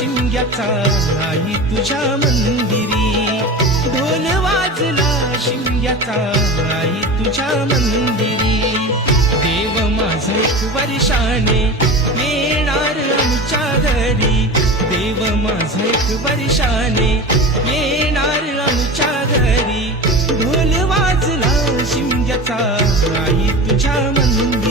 शिमग्याचा आई तुझ्या मंदिरी, ढोल वाजला शिमग्याचा आई तुझ्या मंदिरी. देव माझा एक वर्षाने येणार आमच्या घरी, देव माझा एक वर्षाने येणार आमच्या घरी. ढोल वाजला शिमग्याचा आई तुझ्या मंदिरी.